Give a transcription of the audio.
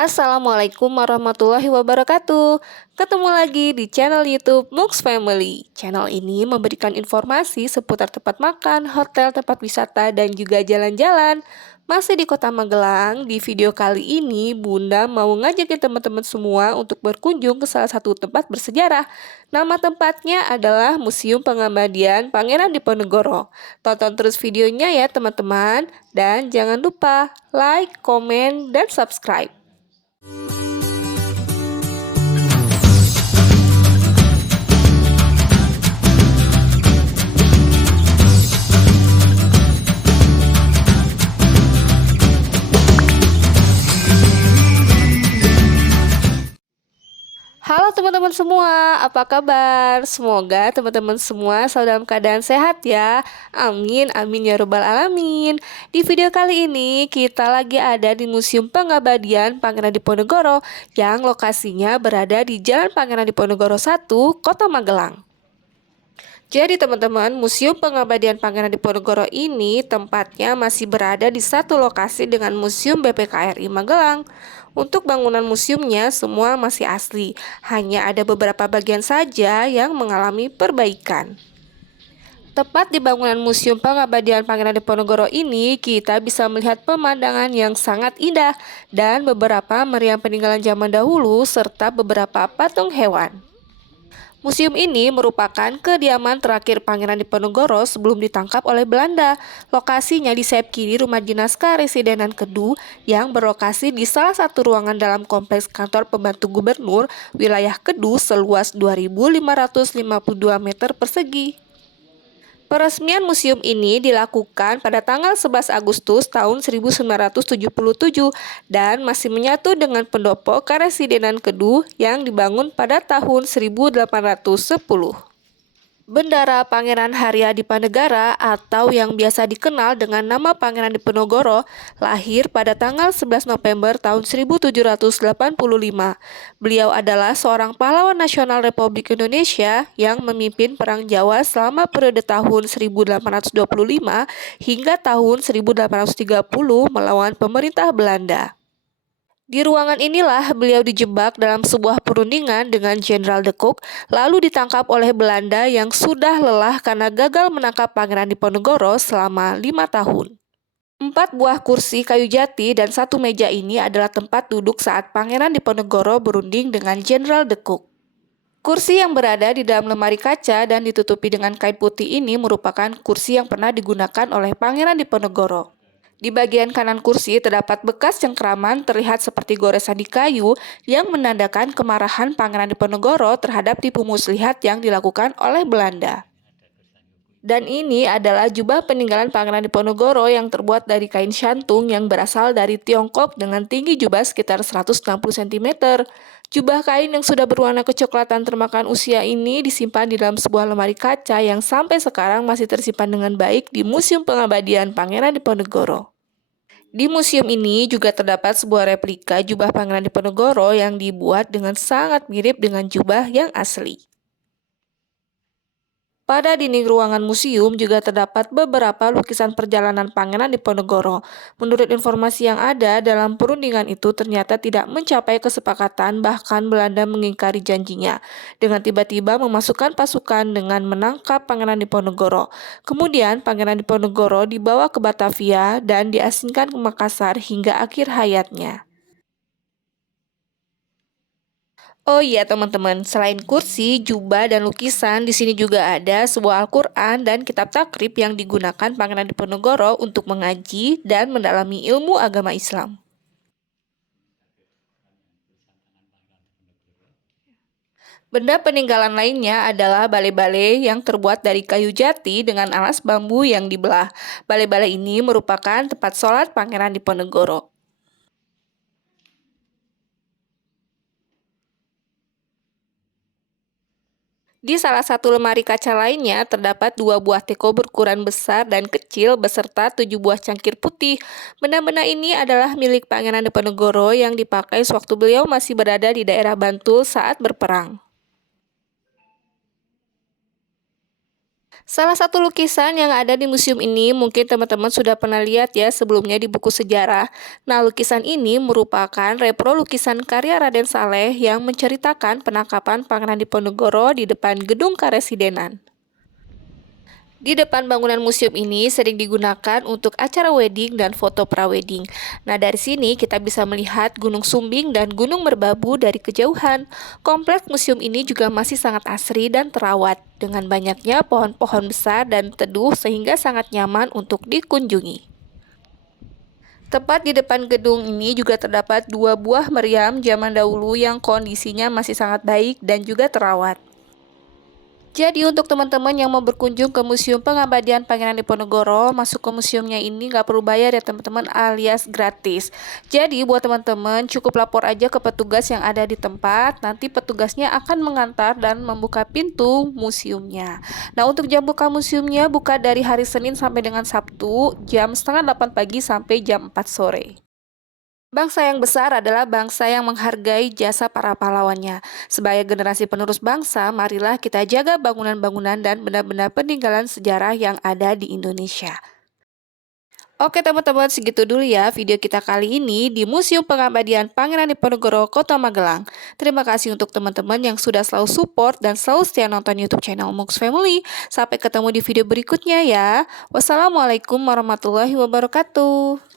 Assalamualaikum warahmatullahi wabarakatuh. Ketemu lagi di channel YouTube Mux Family. Channel ini memberikan informasi seputar tempat makan, hotel, tempat wisata, dan juga jalan-jalan. Masih di Kota Magelang, di video kali ini Bunda mau ngajakin teman-teman semua untuk berkunjung ke salah satu tempat bersejarah. Nama tempatnya adalah Museum Pengabdian Pangeran Diponegoro. Tonton terus videonya ya teman-teman. Dan jangan lupa like, komen, dan subscribe. Halo teman-teman semua, apa kabar? Semoga teman-teman semua selalu dalam keadaan sehat ya. Amin, amin ya robbal alamin. Di video kali ini kita lagi ada di Museum Pengabdian Pangeran Diponegoro yang lokasinya berada di Jalan Pangeran Diponegoro 1, Kota Magelang. Jadi teman-teman, Museum Pengabdian Pangeran Diponegoro ini tempatnya masih berada di satu lokasi dengan Museum BPKRI Magelang. Untuk bangunan museumnya semua masih asli, hanya ada beberapa bagian saja yang mengalami perbaikan. Tepat di bangunan Museum Pengabdian Pangeran Diponegoro ini, kita bisa melihat pemandangan yang sangat indah dan beberapa meriam peninggalan zaman dahulu serta beberapa patung hewan. Museum ini merupakan kediaman terakhir Pangeran Diponegoro sebelum ditangkap oleh Belanda. Lokasinya di sayap kiri Rumah Dinas Karesidenan Kedu yang berlokasi di salah satu ruangan dalam kompleks kantor pembantu gubernur wilayah Kedu seluas 2.552 meter persegi. Peresmian museum ini dilakukan pada tanggal 11 Agustus tahun 1977 dan masih menyatu dengan pendopo Karesidenan Kedu yang dibangun pada tahun 1810. Bendara Pangeran Haryadipanegara atau yang biasa dikenal dengan nama Pangeran Diponegoro lahir pada tanggal 11 November tahun 1785. Beliau adalah seorang pahlawan nasional Republik Indonesia yang memimpin Perang Jawa selama periode tahun 1825 hingga tahun 1830 melawan pemerintah Belanda. Di ruangan inilah beliau dijebak dalam sebuah perundingan dengan Jenderal de Cock, lalu ditangkap oleh Belanda yang sudah lelah karena gagal menangkap Pangeran Diponegoro selama 5 tahun. 4 buah kursi kayu jati dan 1 meja ini adalah tempat duduk saat Pangeran Diponegoro berunding dengan Jenderal de Cock. Kursi yang berada di dalam lemari kaca dan ditutupi dengan kain putih ini merupakan kursi yang pernah digunakan oleh Pangeran Diponegoro. Di bagian kanan kursi terdapat bekas cengkraman terlihat seperti goresan di kayu yang menandakan kemarahan Pangeran Diponegoro terhadap tipu muslihat yang dilakukan oleh Belanda. Dan ini adalah jubah peninggalan Pangeran Diponegoro yang terbuat dari kain shantung yang berasal dari Tiongkok dengan tinggi jubah sekitar 160 cm. Jubah kain yang sudah berwarna kecoklatan termakan usia ini disimpan di dalam sebuah lemari kaca yang sampai sekarang masih tersimpan dengan baik di Museum Pengabdian Pangeran Diponegoro. Di museum ini juga terdapat sebuah replika jubah Pangeran Diponegoro yang dibuat dengan sangat mirip dengan jubah yang asli. Pada dinding ruangan museum juga terdapat beberapa lukisan perjalanan Pangeran Diponegoro. Menurut informasi yang ada, dalam perundingan itu ternyata tidak mencapai kesepakatan, bahkan Belanda mengingkari janjinya dengan tiba-tiba memasukkan pasukan dengan menangkap Pangeran Diponegoro. Kemudian Pangeran Diponegoro dibawa ke Batavia dan diasingkan ke Makassar hingga akhir hayatnya. Oh iya teman-teman, selain kursi, jubah, dan lukisan, di sini juga ada sebuah Al-Quran dan kitab takrib yang digunakan Pangeran Diponegoro untuk mengaji dan mendalami ilmu agama Islam. Benda peninggalan lainnya adalah bale-bale yang terbuat dari kayu jati dengan alas bambu yang dibelah. Bale-bale ini merupakan tempat sholat Pangeran Diponegoro. Di salah satu lemari kaca lainnya terdapat 2 buah teko berukuran besar dan kecil beserta 7 buah cangkir putih. Benda-benda ini adalah milik Pangeran Diponegoro yang dipakai sewaktu beliau masih berada di daerah Bantul saat berperang. Salah satu lukisan yang ada di museum ini mungkin teman-teman sudah pernah lihat ya sebelumnya di buku sejarah. Nah, lukisan ini merupakan repro lukisan karya Raden Saleh yang menceritakan penangkapan Pangeran Diponegoro di depan gedung Karesidenan. Di depan bangunan museum ini sering digunakan untuk acara wedding dan foto prawedding. Nah, dari sini kita bisa melihat Gunung Sumbing dan Gunung Merbabu dari kejauhan. Kompleks museum ini juga masih sangat asri dan terawat, dengan banyaknya pohon-pohon besar dan teduh sehingga sangat nyaman untuk dikunjungi. Tepat di depan gedung ini juga terdapat dua buah meriam zaman dahulu yang kondisinya masih sangat baik dan juga terawat. Jadi untuk teman-teman yang mau berkunjung ke Museum Pengabdian Pangeran Diponegoro, masuk ke museumnya ini nggak perlu bayar ya teman-teman, alias gratis. Jadi buat teman-teman cukup lapor aja ke petugas yang ada di tempat, nanti petugasnya akan mengantar dan membuka pintu museumnya. Nah, untuk jam buka museumnya buka dari hari Senin sampai dengan Sabtu, jam setengah 8 pagi sampai jam 4 sore. Bangsa yang besar adalah bangsa yang menghargai jasa para pahlawannya. Sebagai generasi penerus bangsa, marilah kita jaga bangunan-bangunan dan benda-benda peninggalan sejarah yang ada di Indonesia. Oke teman-teman, segitu dulu ya video kita kali ini di Museum Pengabdian Pangeran Diponegoro, Kota Magelang. Terima kasih untuk teman-teman yang sudah selalu support dan selalu setia nonton YouTube channel Mux Family. Sampai ketemu di video berikutnya ya. Wassalamualaikum warahmatullahi wabarakatuh.